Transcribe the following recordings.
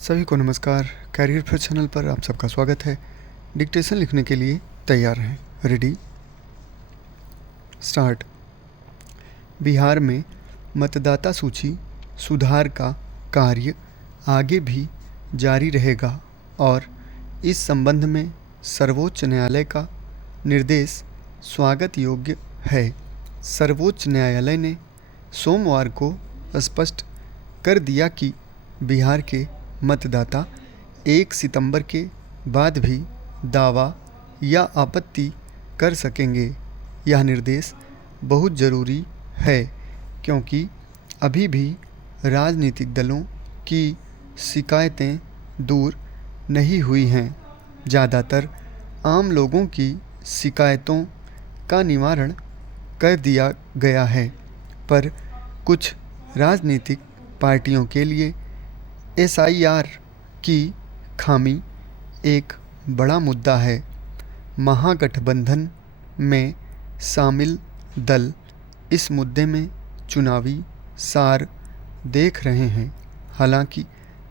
सभी को नमस्कार। कैरियर फेयर चैनल पर आप सबका स्वागत है। डिक्टेशन लिखने के लिए तैयार हैं। Ready, start. बिहार में मतदाता सूची सुधार का कार्य आगे भी जारी रहेगा और इस संबंध में सर्वोच्च न्यायालय का निर्देश स्वागत योग्य है। सर्वोच्च न्यायालय ने सोमवार को स्पष्ट कर दिया कि बिहार के मतदाता 1 सितंबर के बाद भी दावा या आपत्ति कर सकेंगे। यह निर्देश बहुत ज़रूरी है क्योंकि अभी भी राजनीतिक दलों की शिकायतें दूर नहीं हुई हैं। ज़्यादातर आम लोगों की शिकायतों का निवारण कर दिया गया है, पर कुछ राजनीतिक पार्टियों के लिए SIR की खामी एक बड़ा मुद्दा है। महागठबंधन में शामिल दल इस मुद्दे में चुनावी सार देख रहे हैं। हालांकि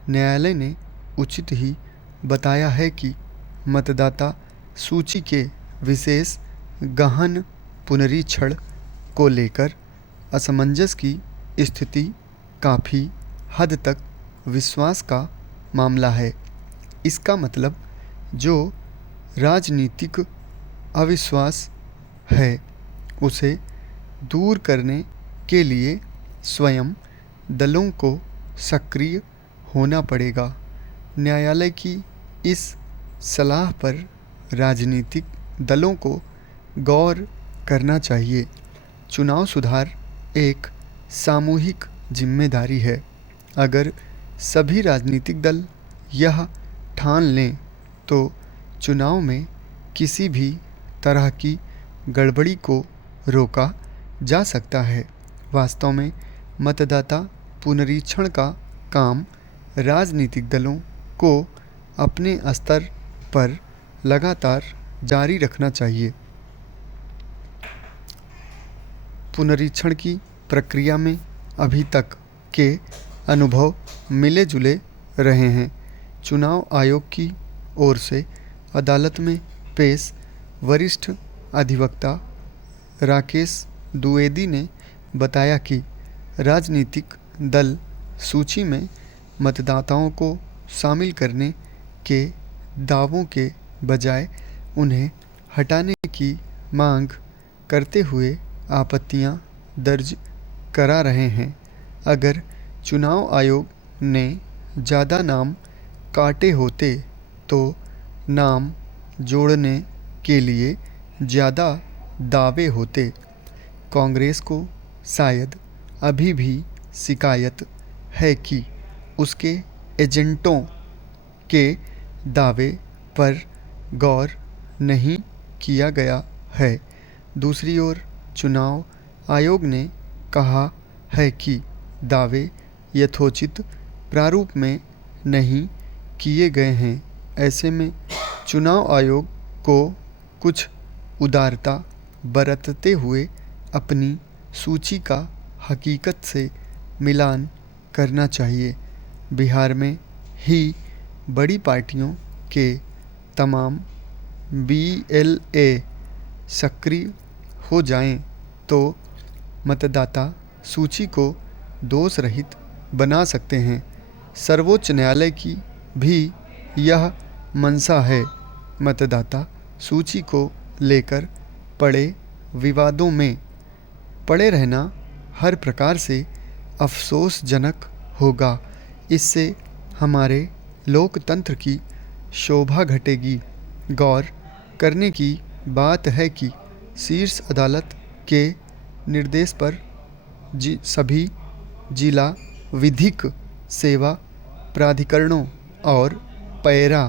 न्यायालय ने उचित ही बताया है कि मतदाता सूची के विशेष गहन पुनरीक्षण को लेकर असमंजस की स्थिति काफ़ी हद तक विश्वास का मामला है। इसका मतलब जो राजनीतिक अविश्वास है उसे दूर करने के लिए स्वयं दलों को सक्रिय होना पड़ेगा। न्यायालय की इस सलाह पर राजनीतिक दलों को गौर करना चाहिए। चुनाव सुधार एक सामूहिक जिम्मेदारी है। अगर सभी राजनीतिक दल यह ठान लें तो चुनाव में किसी भी तरह की गड़बड़ी को रोका जा सकता है। वास्तव में मतदाता पुनरीक्षण का काम राजनीतिक दलों को अपने स्तर पर लगातार जारी रखना चाहिए। पुनरीक्षण की प्रक्रिया में अभी तक के अनुभव मिले जुले रहे हैं। चुनाव आयोग की ओर से अदालत में पेश वरिष्ठ अधिवक्ता राकेश द्विवेदी ने बताया कि राजनीतिक दल सूची में मतदाताओं को शामिल करने के दावों के बजाय उन्हें हटाने की मांग करते हुए आपत्तियां दर्ज करा रहे हैं। अगर चुनाव आयोग ने ज़्यादा नाम काटे होते तो नाम जोड़ने के लिए ज़्यादा दावे होते। कांग्रेस को शायद अभी भी शिकायत है कि उसके एजेंटों के दावे पर गौर नहीं किया गया है। दूसरी ओर चुनाव आयोग ने कहा है कि दावे यथोचित प्रारूप में नहीं किए गए हैं। ऐसे में चुनाव आयोग को कुछ उदारता बरतते हुए अपनी सूची का हकीकत से मिलान करना चाहिए। बिहार में ही बड़ी पार्टियों के तमाम BLA सक्रिय हो जाएं तो मतदाता सूची को दोष रहित बना सकते हैं। सर्वोच्च न्यायालय की भी यह मंशा है। मतदाता सूची को लेकर पड़े विवादों में पड़े रहना हर प्रकार से अफसोसजनक होगा। इससे हमारे लोकतंत्र की शोभा घटेगी। गौर करने की बात है कि शीर्ष अदालत के निर्देश पर सभी जिला विधिक सेवा प्राधिकरणों और पैरा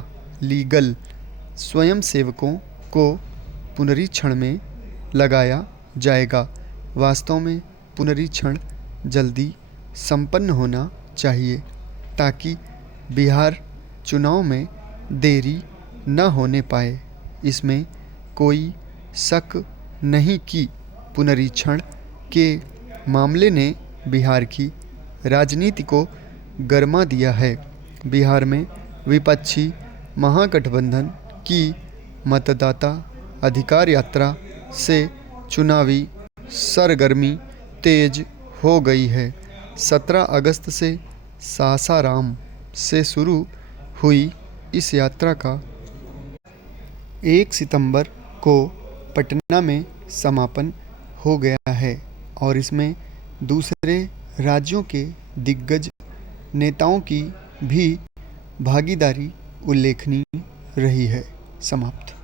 लीगल स्वयंसेवकों को पुनरीक्षण में लगाया जाएगा। वास्तव में पुनरीक्षण जल्दी संपन्न होना चाहिए ताकि बिहार चुनाव में देरी न होने पाए। इसमें कोई शक नहीं कि पुनरीक्षण के मामले ने बिहार की राजनीति को गरमा दिया है। बिहार में विपक्षी महागठबंधन की मतदाता अधिकार यात्रा से चुनावी सरगर्मी तेज हो गई है। 17 अगस्त से सासाराम से शुरू हुई इस यात्रा का 1 सितंबर को पटना में समापन हो गया है और इसमें दूसरे राज्यों के दिग्गज नेताओं की भी भागीदारी उल्लेखनीय रही है। समाप्त।